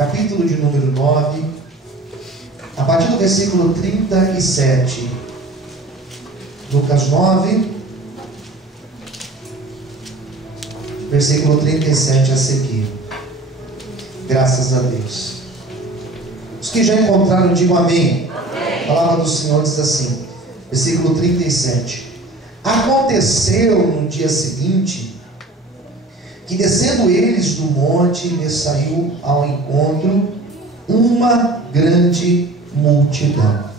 capítulo de número 9, a partir do versículo 37. Lucas 9, versículo 37 a seguir. Graças a Deus. Os que já encontraram, digam amém. Amém. A palavra do Senhor diz assim, versículo 37. Aconteceu no dia seguinte, que descendo eles do monte, lhes saiu ao encontro uma grande multidão.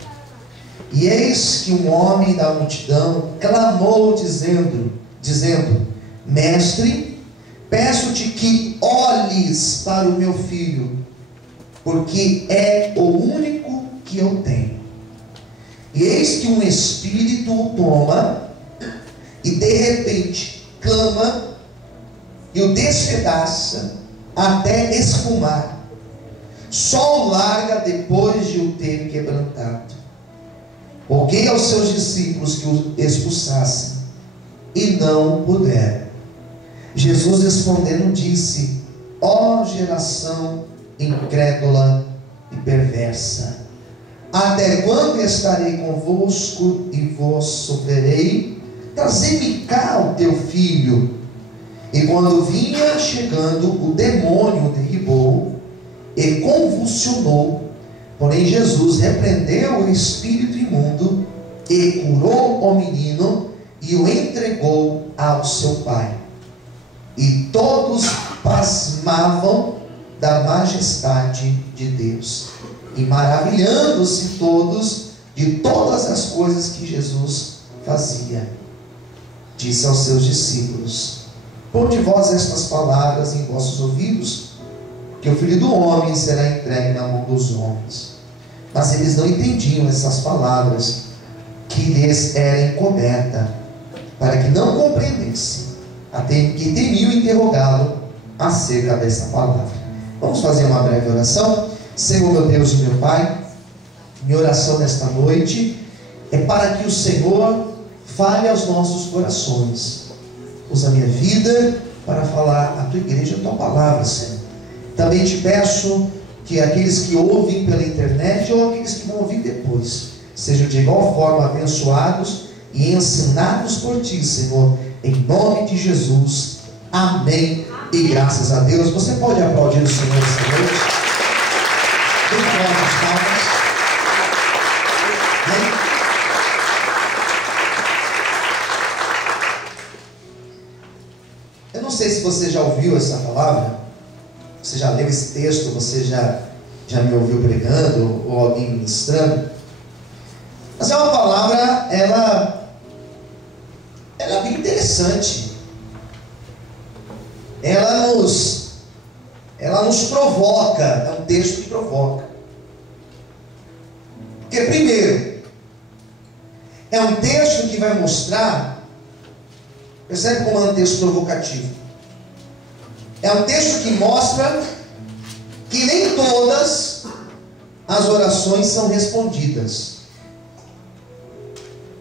E eis que um homem da multidão clamou, dizendo: Mestre, peço-te que olhes para o meu filho, porque é o único que eu tenho. E eis que um espírito o toma, e de repente clama, e o despedaça até esfumar. Só o larga depois de o ter quebrantado. Roguei aos seus discípulos que o expulsassem, e não puderam. Jesus respondendo disse: ó geração incrédula e perversa, até quando estarei convosco e vos sofrerei? Trazei-me cá o teu filho. E quando vinha chegando, o demônio o derribou e convulsionou. Porém Jesus repreendeu o espírito imundo e curou o menino e o entregou ao seu pai. E todos pasmavam da majestade de Deus, e maravilhando-se todos de todas as coisas que Jesus fazia. Disse aos seus discípulos: ponde vós estas palavras em vossos ouvidos, que o Filho do Homem será entregue na mão dos homens. Mas eles não entendiam essas palavras que lhes era encoberta, para que não compreendessem, até que temiam interrogá-lo acerca dessa palavra. Vamos fazer uma breve oração. Senhor, meu Deus e meu Pai, minha oração nesta noite é para que o Senhor fale aos nossos corações. Usa a minha vida para falar à tua igreja a tua palavra, Senhor. Também te peço que aqueles que ouvem pela internet ou aqueles que vão ouvir depois sejam de igual forma abençoados e ensinados por ti, Senhor, em nome de Jesus. Amém. E graças a Deus. Você pode aplaudir o Senhor esta noite? Dê as palmas. Amém. Eu não sei se você já ouviu essa palavra, você já leu esse texto, você já me ouviu pregando ou alguém ministrando, mas é uma palavra, ela é bem interessante. Ela nos provoca, é um texto que provoca. Porque primeiro, é um texto que vai mostrar, percebe como é um texto provocativo? É um texto que mostra que nem todas as orações são respondidas.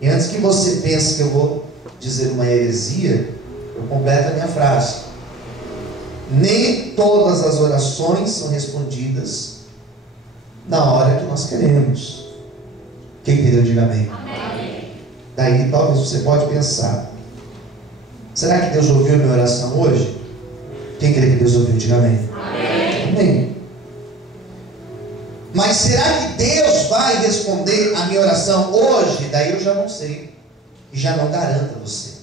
E antes que você pense que eu vou dizer uma heresia, eu completo a minha frase. Nem todas as orações são respondidas na hora que nós queremos. Quem entendeu, diga amém. Amém. Daí talvez você pode pensar: será que Deus ouviu a minha oração hoje? Quem crê que Deus ouviu, diga amém. Amém. Amém. Mas será que Deus vai responder a minha oração hoje? Daí eu já não sei. E já não garanto a você.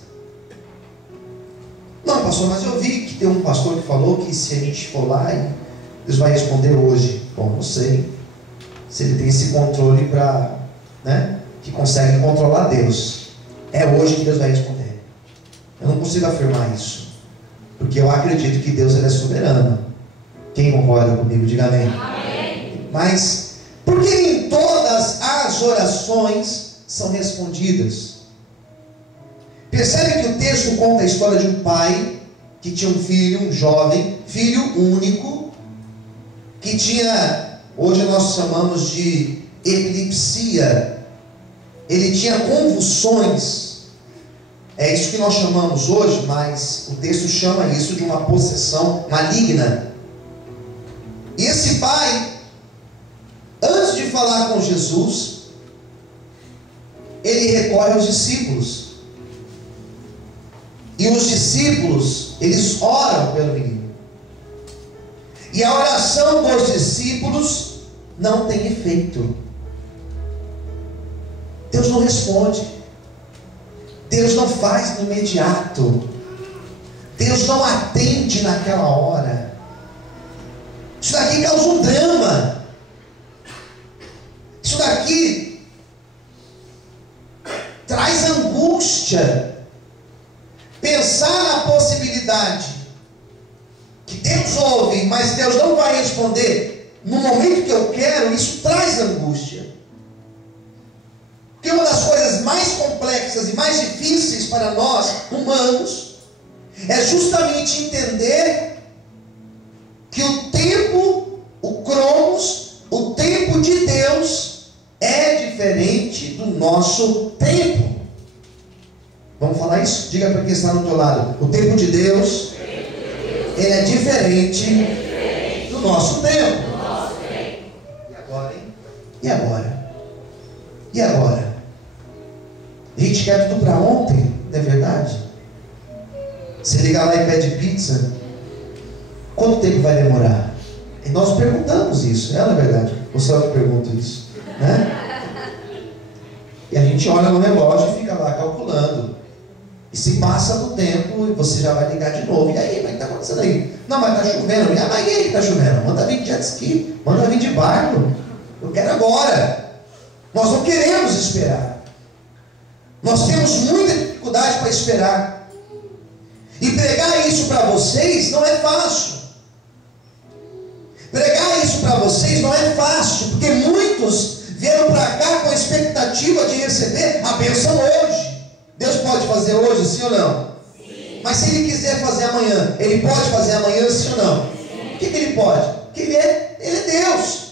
Não, pastor, mas eu vi que tem um pastor que falou que se a gente for lá, Deus vai responder hoje. Bom, não sei se ele tem esse controle para, que consegue controlar Deus. É hoje que Deus vai responder. Eu não consigo afirmar isso, porque eu acredito que Deus ele é soberano. Quem concorda comigo, diga amém. Amém. Mas por que nem todas as orações são respondidas? Percebe que o texto conta a história de um pai que tinha um filho, um jovem, filho único, que tinha, hoje nós chamamos de epilepsia. Ele tinha convulsões. É isso que nós chamamos hoje, mas o texto chama isso de uma possessão maligna. E esse pai falar com Jesus, ele recorre aos discípulos. E os discípulos, eles oram pelo menino. E a oração dos discípulos não tem efeito. Deus não responde. Deus não faz no imediato. Deus não atende naquela hora. Isso daqui causa um drama. Isso daqui traz angústia. Pensar na possibilidade que Deus ouve, mas Deus não vai responder no momento que eu quero, isso traz angústia. Porque uma das coisas mais complexas e mais difíceis para nós, humanos, é justamente entender que o tempo, o cronos, o tempo de Deus é diferente do nosso tempo. Vamos falar isso? Diga para quem está do teu lado. O tempo de Deus, ele é diferente do nosso tempo. E agora, hein? E agora? E agora? A gente quer tudo para ontem, não é verdade? Você liga lá e pede pizza, quanto tempo vai demorar? E nós perguntamos isso, não é verdade? Ou só eu pergunto isso, né? E a gente olha no relógio e fica lá calculando. E se passa do tempo, você já vai ligar de novo. E aí, o que está acontecendo aí? Não, mas está chovendo. E aí que está chovendo? Manda vir de jet ski, manda vir de barco. Eu quero agora. Nós não queremos esperar. Nós temos muita dificuldade para esperar. E pregar isso para vocês não é fácil. Pregar isso para vocês não é fácil, porque muitos vieram para cá com a expectativa de receber a bênção hoje. Deus pode fazer hoje, sim ou não? Sim. Mas se Ele quiser fazer amanhã, Ele pode fazer amanhã, sim ou não? Sim. O que Ele pode? Porque Ele é Deus.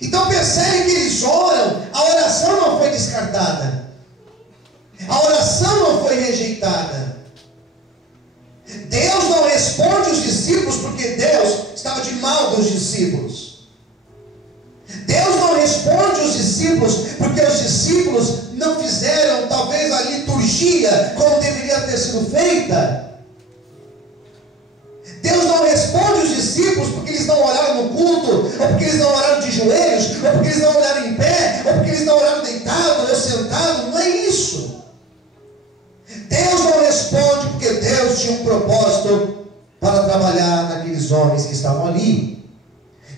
Então percebe que eles oram, a oração não foi descartada. A oração não foi rejeitada. Deus não responde os discípulos porque Deus estava de mal dos discípulos. Deus não responde os discípulos porque os discípulos não fizeram talvez a liturgia como deveria ter sido feita. Deus não responde os discípulos porque eles não oraram no culto, ou porque eles não oraram de joelhos, ou porque eles não oraram em pé, ou porque eles não oraram deitado ou sentado. Não é isso. Deus não responde porque Deus tinha um propósito para trabalhar naqueles homens que estavam ali.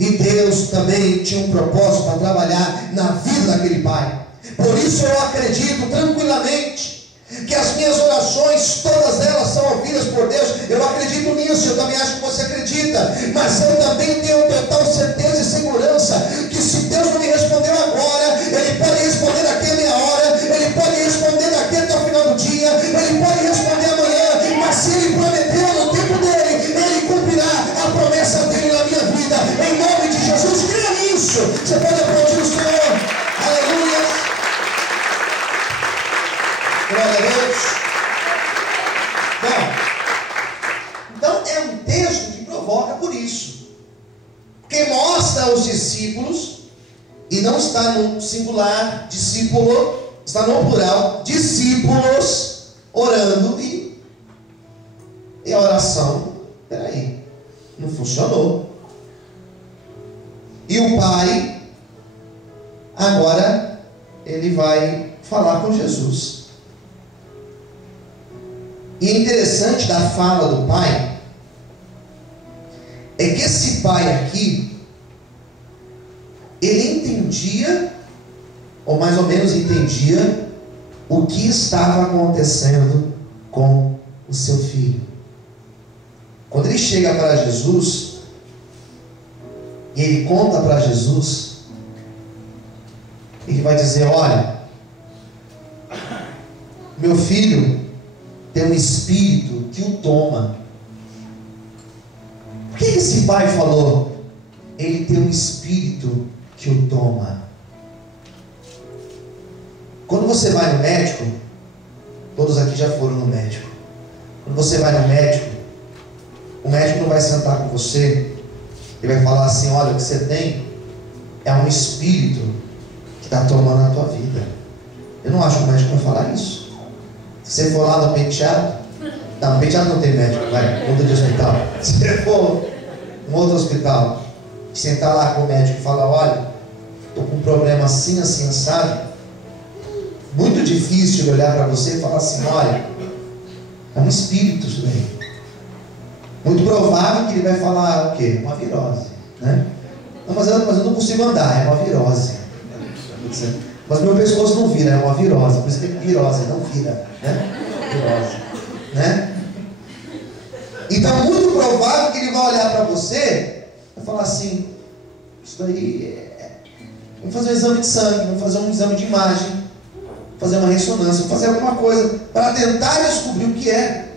E Deus também tinha um propósito para trabalhar na vida daquele pai. Por isso eu acredito tranquilamente que as minhas orações, todas elas são ouvidas por Deus. Eu acredito nisso, eu também acho que você acredita. Mas eu também tenho total certeza e segurança que se Deus não me respondeu agora, Ele pode responder daqui a meia hora, Ele pode responder daqui até o final do dia, Ele pode responder amanhã. Mas se Ele prometeu no tempo dEle, Ele cumprirá a promessa dEle na minha vida. Em nome de Jesus, creia nisso. Você pode aplaudir o Senhor. Aleluia. Glória a Deus. Bom, então é um texto que provoca por isso. Porque mostra aos discípulos, e não está no singular, discípulo, está no plural, discípulos orando e a oração, peraí, não funcionou. E o pai, agora, ele vai falar com Jesus. E é interessante da fala do pai, é que esse pai aqui, ele entendia, ou mais ou menos entendia, o que estava acontecendo com o seu filho. Quando ele chega para Jesus, e ele conta para Jesus, ele vai dizer: olha, meu filho tem um espírito que o toma. Por que esse pai falou? Ele tem um espírito que o toma. Quando você vai no médico, todos aqui já foram no médico. Quando você vai no médico, o médico não vai sentar com você e vai falar assim: olha, o que você tem é um espírito que está tomando a tua vida. Eu não acho que o médico vai falar isso. Se você for lá no penteado, não, penteado não tem médico, vai, muda de hospital. Se você for um outro hospital, sentar lá com o médico e falar: olha, estou com um problema assim, assim, sabe? Muito difícil de olhar para você e falar assim: olha, é um espírito isso daí. Muito provável que ele vai falar o quê? Uma virose, né? Não, mas eu não consigo andar, é uma virose. Mas meu pescoço não vira, é uma virose. Por isso que é virose, não vira, né? Virose, né? Então, muito provável que ele vai olhar para você e falar assim: isso daí vamos fazer um exame de sangue, vamos fazer um exame de imagem, fazer uma ressonância, fazer alguma coisa para tentar descobrir o que é.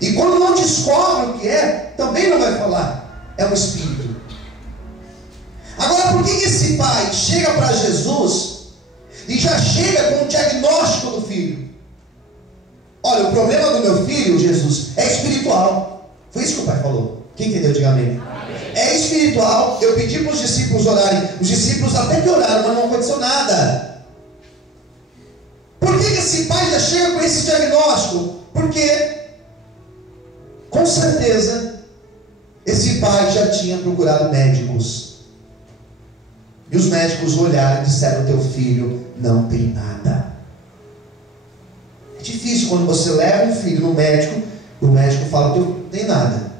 E quando não descobre o que é, também não vai falar, é um espírito. Agora, por que esse pai chega para Jesus e já chega com o diagnóstico do filho? Olha, o problema do meu filho, Jesus, é espiritual. Foi isso que o pai falou. Quem entendeu? Diga amém. É espiritual. Eu pedi para os discípulos orarem. Os discípulos até que oraram, mas não aconteceu nada. Por que esse pai já chega com esse diagnóstico? Porque, com certeza, esse pai já tinha procurado médicos. E os médicos olharam e disseram: teu filho não tem nada. É difícil quando você leva um filho no médico, o médico fala: teu filho não tem nada.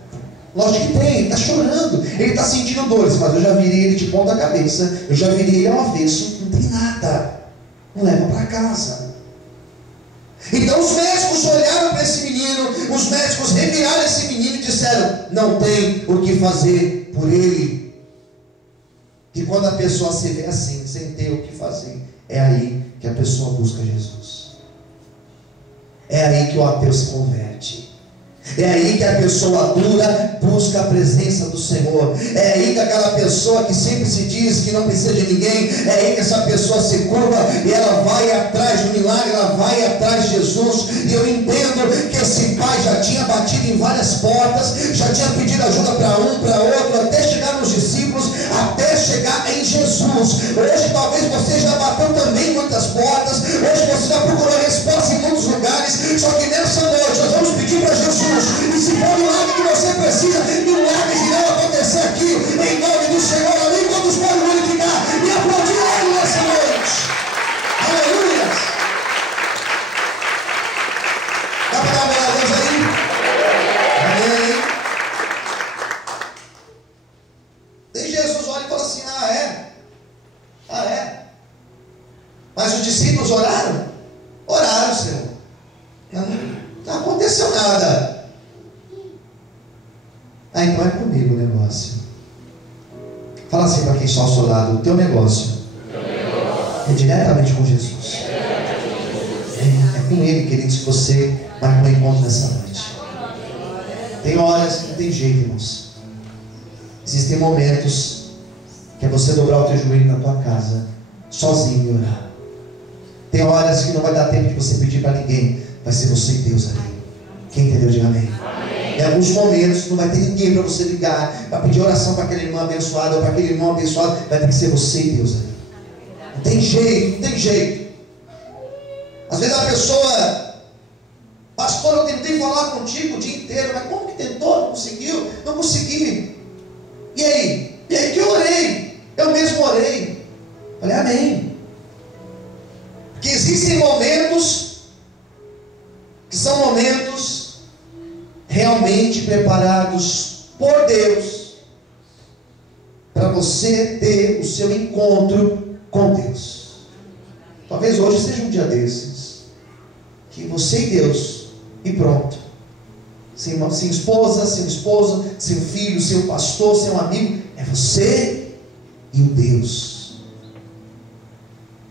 Lógico que tem, ele está chorando, ele está sentindo dores, mas eu já virei ele de ponta cabeça, eu já virei ele ao avesso, não tem nada. Não leva para casa. Então os médicos olharam para esse menino, os médicos reviraram esse menino e disseram: não tem o que fazer por ele. E quando a pessoa se vê assim, sem ter o que fazer, é aí que a pessoa busca Jesus. É aí que o ateu se converte. É aí que a pessoa dura busca a presença do Senhor. É aí que aquela pessoa que sempre se diz que não precisa de ninguém, é aí que essa pessoa se curva e ela vai atrás do milagre, ela vai atrás de Jesus. E eu entendo que esse pai já tinha batido em várias portas, já tinha pedido ajuda para um, para outro, até chegar nos discípulos, até chegar em Jesus. Hoje talvez você já bateu também em muitas portas, hoje você já procurou resposta em muitos lugares, só que nessa noite nós vamos pedir para Jesus. E se for o milagre que você precisa, milagres irão acontecer aqui, em nome do Senhor. Amém? Todos podem glorificar e aplaudir Ele nessa noite. Aleluia! Dá para dar uma olhada a Deus aí? Amém? Daí Jesus olha e fala assim: ah, é? Ah, é? Mas os discípulos oraram? Oraram, Senhor. Não aconteceu nada. Ah, então é comigo o negócio. Fala assim para quem está ao seu lado: o teu negócio é diretamente com Jesus. É com Ele, queridos, que você vai para o encontro nessa noite. Tem horas que não tem jeito, irmãos. Existem momentos que é você dobrar o teu joelho na tua casa, sozinho, e orar. Tem horas que não vai dar tempo de você pedir para ninguém, vai ser você e Deus ali. Quem entendeu, diga amém. Em alguns momentos não vai ter ninguém para você ligar, para pedir oração para aquele irmão abençoado, ou para aquele irmão abençoado, vai ter que ser você e Deus ali. Não tem jeito, não tem jeito. Às vezes a pessoa: pastor, eu tentei falar contigo o dia inteiro, mas como que tentou? Não conseguiu? Não consegui. E aí? E aí que eu orei, eu mesmo orei. Falei: amém. Porque existem momentos que são momentos realmente preparados por Deus para você ter o seu encontro com Deus. Talvez hoje seja um dia desses que você e Deus, e pronto, sem esposa, sem esposo, sem filho, sem pastor, sem um amigo, é você e o Deus.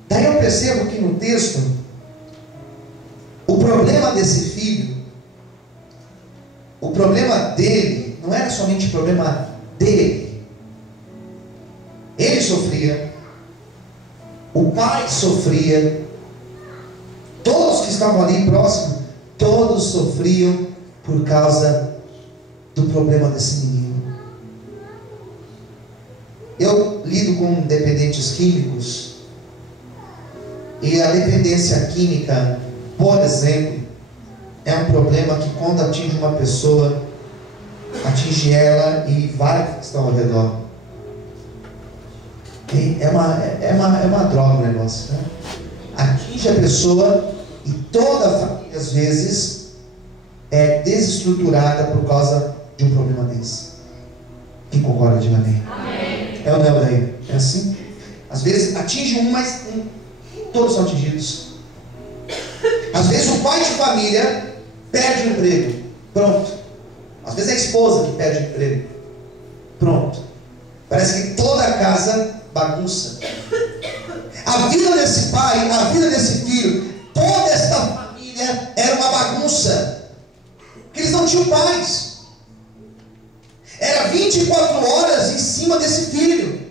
Daí eu percebo que no texto o problema desse filho, o problema dele não era somente o problema dele. Ele sofria, o pai sofria, todos que estavam ali próximos, todos sofriam por causa do problema desse menino. Eu lido com dependentes químicos, e a dependência química, por exemplo, é um problema que quando atinge uma pessoa, atinge ela e vários que estão ao redor. E é uma droga o negócio, né? Atinge a pessoa e toda a família às vezes é desestruturada por causa de um problema desse. Quem concorda, diga amém. Amém. É ou não é daí? É assim? Às vezes atinge um, mas todos são atingidos. Às vezes o pai de família perde o emprego. Pronto. Às vezes é a esposa que perde o emprego. Pronto. Parece que toda a casa bagunça. A vida desse pai, a vida desse filho, toda esta família era uma bagunça. Porque eles não tinham paz. Era 24 horas em cima desse filho.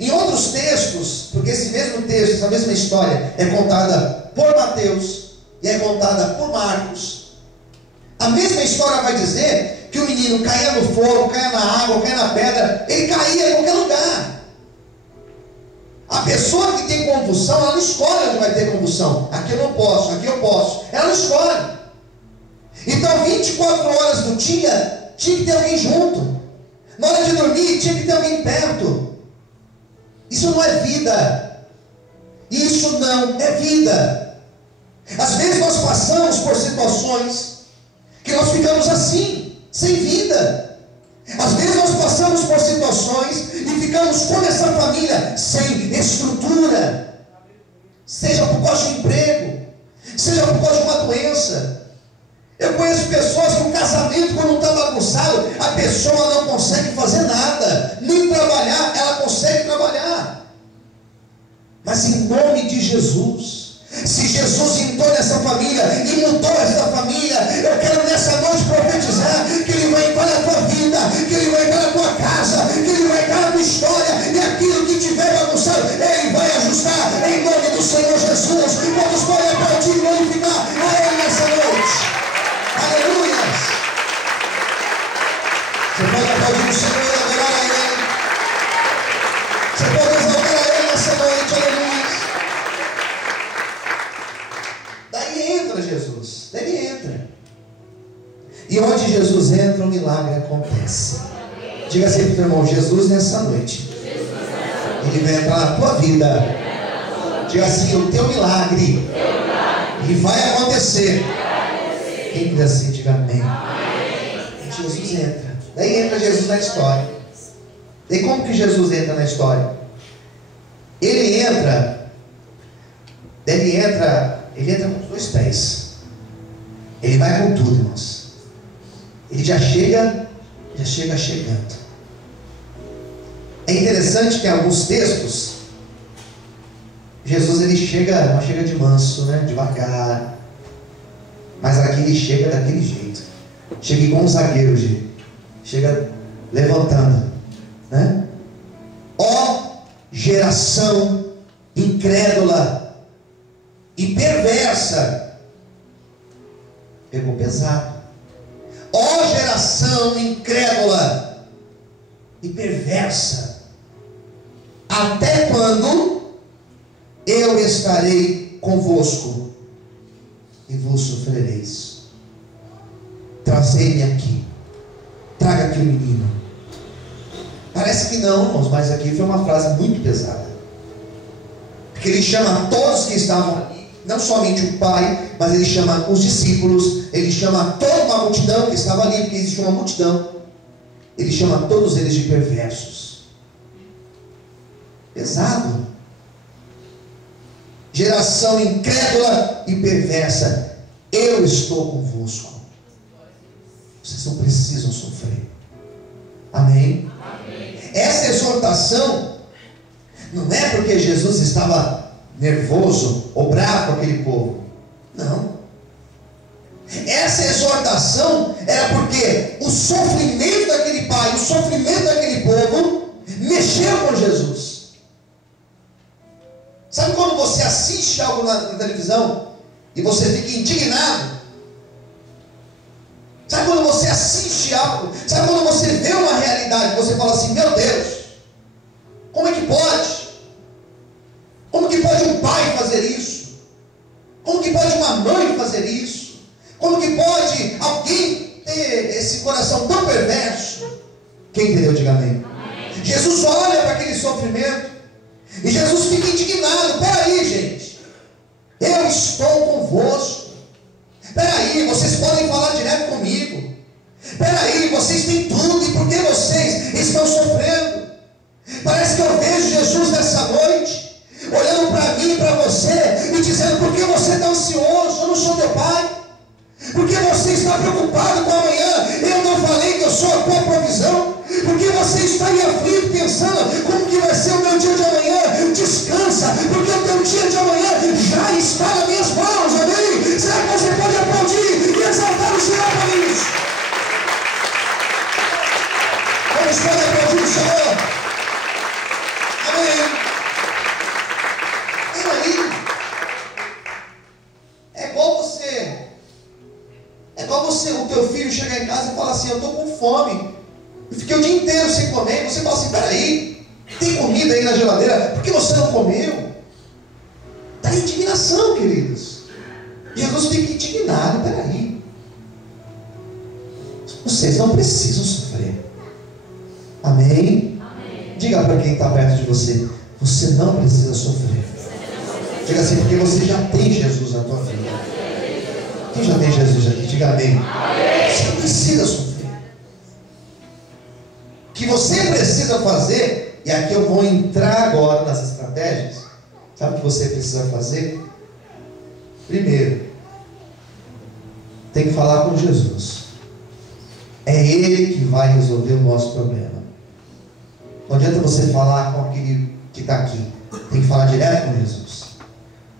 Em outros textos, porque esse mesmo texto, essa mesma história é contada por Mateus e é contada por Marcos, a mesma história vai dizer que o menino caía no fogo, caía na água, caía na pedra, ele caía em qualquer lugar. A pessoa que tem convulsão, ela não escolhe onde vai ter convulsão. Aqui eu não posso, aqui eu posso. Ela não escolhe. Então 24 horas do dia tinha que ter alguém junto. Na hora de dormir tinha que ter alguém perto. Isso não é vida. Isso não é vida. Às vezes nós passamos por situações que nós ficamos assim, sem vida. Às vezes nós passamos por situações e ficamos como essa família, sem estrutura. Seja por causa de um emprego, seja por causa de uma doença. Eu conheço pessoas que o casamento, quando está bagunçado, a pessoa não consegue fazer nada, nem trabalhar. Ela consegue trabalhar, mas em nome de Jesus, se Jesus entrou nessa família e mudou essa família, eu quero nessa noite profetizar que Ele vai entrar na tua vida, que Ele vai entrar na tua casa, que Ele vai entrar na tua história, e aquilo que tiver bagunçado, Ele vai ajustar, em nome do Senhor Jesus. Vamos podem aplaudir e glorificar a Ele nessa noite. Aleluia! Você pode aplaudir o Senhor e adorar a Ele. Você pode exaltar a Ele nessa noite, aleluia. Daí entra Jesus, daí ele entra. E onde Jesus entra, o milagre acontece. Diga assim para o teu irmão: Jesus nessa noite, Ele vai entrar na tua vida. Diga assim: o teu milagre, Ele vai acontecer. Quem diz assim, diga amém. Jesus entra. Daí entra Jesus na história. Daí como que Jesus entra na história? Ele entra com os dois pés. Ele vai com tudo, irmãos. Ele já chega chegando. É interessante que em alguns textos Jesus não chega de manso, né? Devagar. Mas aqui ele chega daquele jeito. Chega igual um zagueiro, chega levantando, né? Ó geração incrédula e perversa. Pegou pesado. Ó geração incrédula e perversa, até quando eu estarei convosco e vos sofrereis? Trazei-me aqui, traga aqui o menino. Parece que não, irmãos, mas aqui foi uma frase muito pesada, porque ele chama todos que estavam ali, não somente o pai, mas ele chama os discípulos, ele chama toda uma multidão que estava ali, porque existe uma multidão. Ele chama todos eles de perversos. Pesado. Geração incrédula e perversa, eu estou convosco. Vocês não precisam sofrer. Amém? Amém. Essa exortação não é porque Jesus estava nervoso ou bravo com aquele povo. Não. Essa exortação era porque o sofrimento daquele pai, o sofrimento daquele povo mexeu com Jesus. Sabe quando você assiste algo na televisão e você fica indignado? Sabe quando você assiste algo? Sabe quando você vê uma realidade e você fala assim: meu Deus, que pode? Como que pode um pai fazer isso? Como que pode uma mãe fazer isso? Como que pode alguém ter esse coração tão perverso? Quem entendeu, diga amém. Jesus olha para aquele sofrimento e Jesus fica indignado. Peraí, gente, eu estou convosco. Peraí, vocês podem falar direto comigo. Peraí, vocês têm tudo, e por que vocês estão sofrendo? Parece que eu vejo Jesus nessa noite olhando para mim e para você e dizendo: por que você está ansioso? Eu não sou teu pai. Por que você está preocupado com amanhã? Eu não falei que eu sou a tua provisão? Por que você está aí aflito pensando como que vai ser o meu dia de amanhã? Descansa, porque o teu dia de amanhã já está nas minhas mãos, amém? Será que você pode aplaudir e exaltar o Senhor para isso? Vamos para aplaudir o Senhor. Amém. E aí, é igual você, o teu filho chegar em casa e falar assim: eu estou com fome, eu fiquei o dia inteiro sem comer. Você fala assim: peraí, tem comida aí na geladeira, por que você não comeu? Está indignação, queridos. Jesus fica indignado. Peraí, vocês não precisam sofrer. Amém? Amém. Diga para quem está perto de você: você não precisa sofrer. Diga assim: porque você já tem Jesus na tua vida. Quem já tem Jesus aqui? Diga amém. Você não precisa sofrer. O que você precisa fazer, e aqui eu vou entrar agora nas estratégias. Sabe o que você precisa fazer? Primeiro, tem que falar com Jesus. É Ele que vai resolver o nosso problema. Não adianta você falar com aquele que está aqui. Tem que falar direto com Jesus.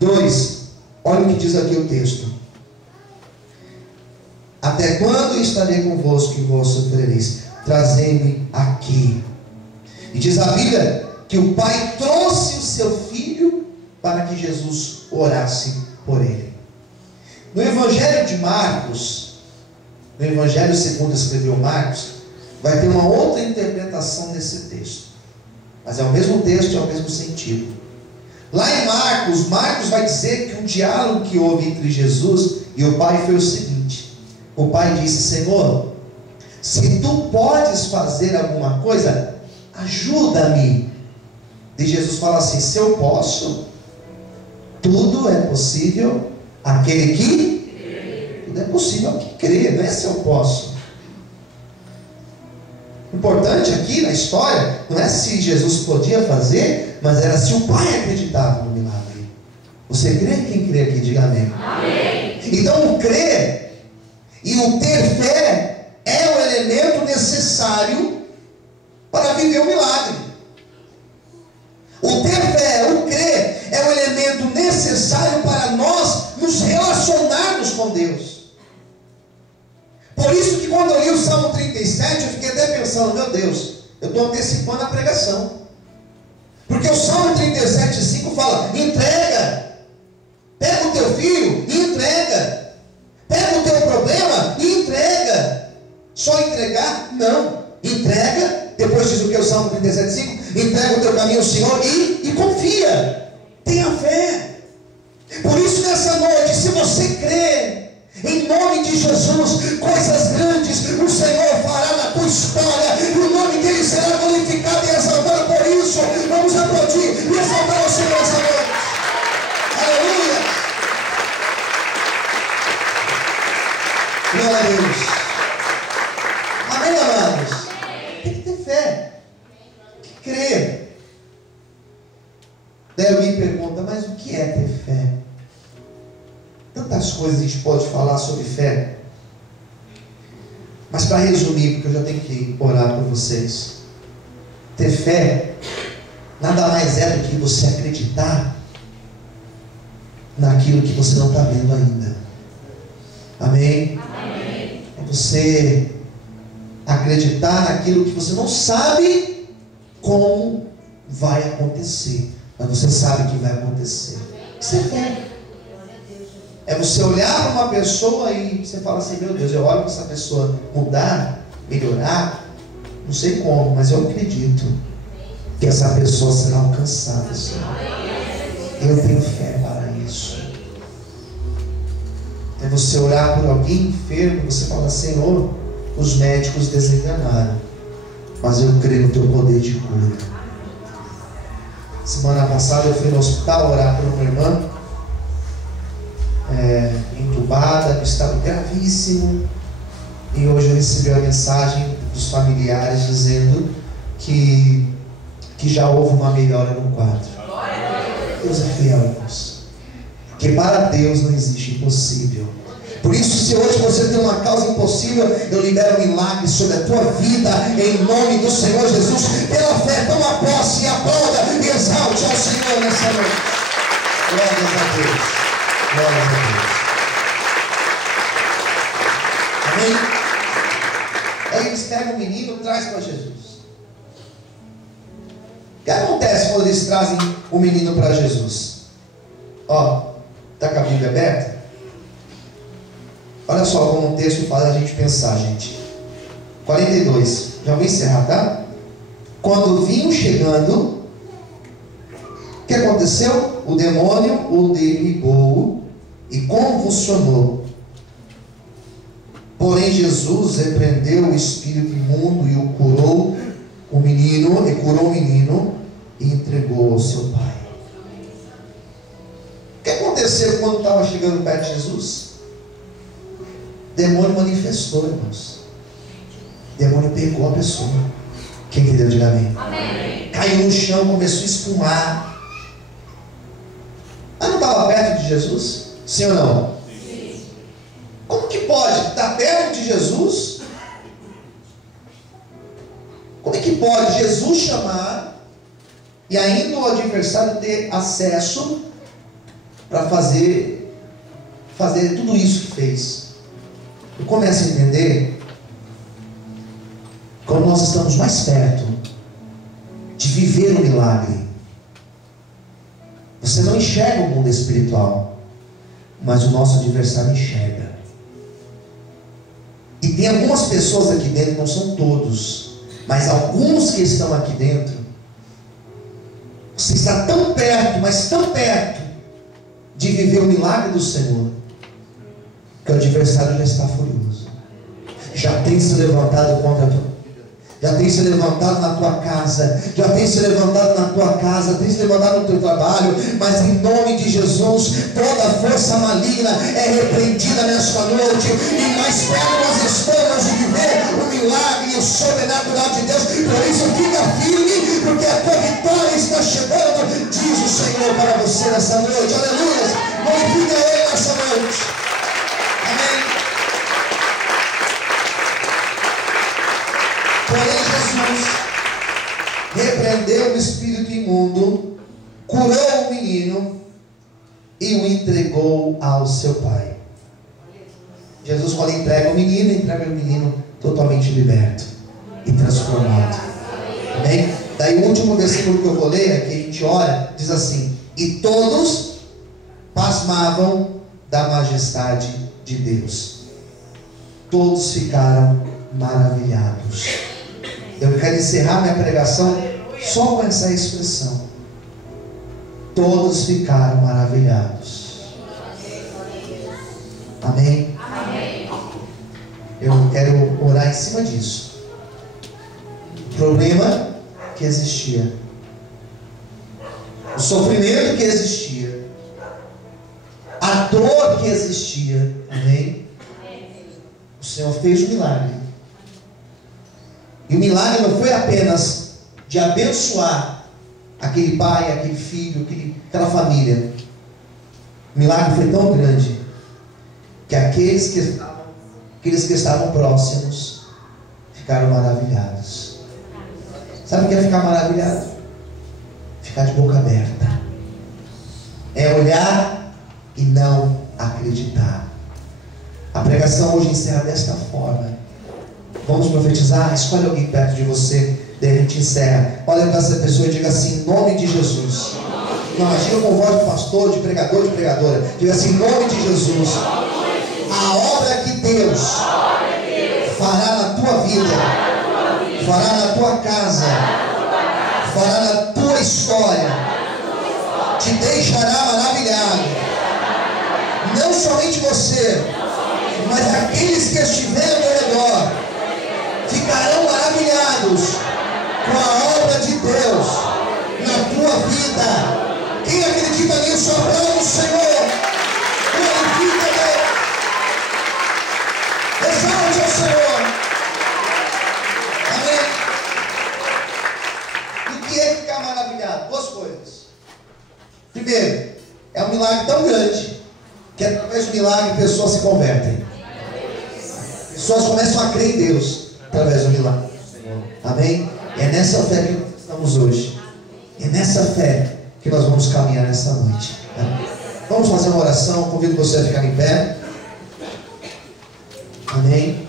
2, olha o que diz aqui o texto: até quando estarei convosco e vós sofrereis? Trazei-me aqui. E diz a Bíblia que o Pai trouxe o seu Filho para que Jesus orasse por ele. No Evangelho de Marcos, no Evangelho segundo escreveu Marcos, vai ter uma outra interpretação desse texto, mas é o mesmo texto, é o mesmo sentido. Lá em Marcos vai dizer que um diálogo que houve entre Jesus e o Pai foi o seguinte: o Pai disse: Senhor, se tu podes fazer alguma coisa, ajuda-me. E Jesus fala assim: se eu posso, tudo é possível àquele que tudo é possível ao que crê. Não é se eu posso. O importante aqui na história não é se Jesus podia fazer, mas era se o Pai acreditava no milagre. Você crê? Quem crê aqui, diga amém. Amém. Então o crer e o ter fé é o elemento necessário para viver o milagre. O ter fé, o crer, é o elemento necessário para nós nos relacionarmos com Deus. Por isso que quando eu li o Salmo 37, eu fiquei até pensando: meu Deus, eu estou antecipando a pregação. Porque o Salmo 37:5 fala: entrega, pega o teu filho e entrega, pega o teu problema e entrega. Só entregar? Não. Entrega, depois diz o que? O Salmo 37:5: entrega o teu caminho ao Senhor e confia, tenha fé. Por isso nessa noite, se você crê, em nome de Jesus, coisas grandes o Senhor fará na tua história, e o nome dele será glorificado e exaltado. Por isso, vamos aplaudir e exaltar o Senhor essa noite. Aleluia! Glória a Deus. Amém, amados? Tem que ter fé, tem que crer. Daí alguém pergunta: mas o que é ter fé? Tantas coisas a gente pode falar sobre fé, mas para resumir, porque eu já tenho que orar por vocês, ter fé nada mais é do que você acreditar naquilo que você não está vendo ainda. Amém? Amém. É você acreditar naquilo que você não sabe como vai acontecer, mas você sabe que vai acontecer. Isso é fé. É você olhar para uma pessoa e você fala assim: meu Deus, eu olho para essa pessoa mudar, melhorar, não sei como, mas eu acredito. que essa pessoa será alcançada, Senhor. Eu tenho fé para isso. É você orar por alguém enfermo, você fala: Senhor, os médicos desenganaram, mas eu creio no teu poder de cura. Semana passada eu fui no hospital orar por uma irmã entubada, no estado gravíssimo, e hoje eu recebi a mensagem dos familiares dizendo que já houve uma melhora no quadro. Deus é fiel, irmãos, porque para Deus não existe impossível. Por isso, se hoje você tem uma causa impossível, eu libero um milagre sobre a tua vida, em nome do Senhor Jesus. Pela fé, toma posse e aplauda e exalte ao Senhor nessa noite. Glórias a Deus. Glórias a Deus. Amém? Aí eles pegam o menino e trazem para Jesus. O que acontece quando eles trazem o menino para Jesus? Ó, está com a Bíblia aberta? Olha só como o texto faz a gente pensar, gente. 42. Já vou encerrar, tá? Quando vinham chegando, o que aconteceu? O demônio o derribou e convulsionou. Porém Jesus repreendeu o espírito imundo e curou o menino e entregou ao seu pai. O que aconteceu quando estava chegando perto de Jesus? O demônio manifestou, irmãos. O demônio pegou a pessoa. Quem entendeu, diga amém. Amém. Caiu no chão, começou a espumar. Mas não estava perto de Jesus? Sim ou não? Sim. Como que pode estar perto de Jesus? Como é que pode Jesus chamar e ainda o adversário ter acesso para fazer tudo isso que fez? Eu começo a entender quando nós estamos mais perto de viver o milagre. Você não enxerga o mundo espiritual, mas o nosso adversário enxerga. E tem algumas pessoas aqui dentro, não são todos, mas alguns que estão aqui dentro, você está tão perto, mas tão perto de viver o milagre do Senhor, que o adversário já está furioso, já tem se levantado contra a tua vida, já tem se levantado na tua casa, tem se levantado no teu trabalho, mas em nome de Jesus, toda força maligna é repreendida nesta noite, e mais perto nós estamos de viver o milagre e o sobrenatural de Deus. Por isso fica firme, porque a tua vitória está chegando, diz o Senhor para você nessa noite. Aleluia, glorifica Ele nessa noite. Porém Jesus repreendeu o espírito imundo, curou o menino e o entregou ao seu pai. Jesus, quando entrega o menino totalmente liberto e transformado. Amém? Daí o último versículo que eu vou ler, que a gente ora, diz assim: e todos pasmavam da majestade de Deus. Todos ficaram maravilhados. Eu quero encerrar minha pregação só com essa expressão. Todos ficaram maravilhados. Amém? Amém. Eu quero orar em cima disso. O problema que existia, o sofrimento que existia, a dor que existia. Amém? O Senhor fez o milagre. E o milagre não foi apenas de abençoar aquele pai, aquele filho, aquela família. O milagre foi tão grande que aqueles que estavam próximos ficaram maravilhados. Sabe o que é ficar maravilhado? Ficar de boca aberta. É olhar e não acreditar. A pregação hoje encerra desta forma. Vamos profetizar? Escolhe alguém perto de você, daí a gente encerra. Olha para essa pessoa e diga assim: em nome de Jesus. Não, diga com voz de pastor, de pregador, de pregadora. Diga assim: em nome de Jesus. A obra que Deus fará na tua vida, fará na tua casa, fará na você, mas aqueles que estiverem ao redor ficarão maravilhados com a obra de Deus na tua vida. Quem acredita nisso, aplaude o Senhor, glorifica Deus, exalte ao Senhor. Amém? E o que é ficar maravilhado? Duas coisas. Primeiro, é um milagre tão grande que através do milagre pessoas se convertem. Pessoas começam a crer em Deus através do milagre. Amém? É nessa fé que nós estamos hoje. É nessa fé que nós vamos caminhar nessa noite. Vamos fazer uma oração. Convido você a ficar em pé. Amém?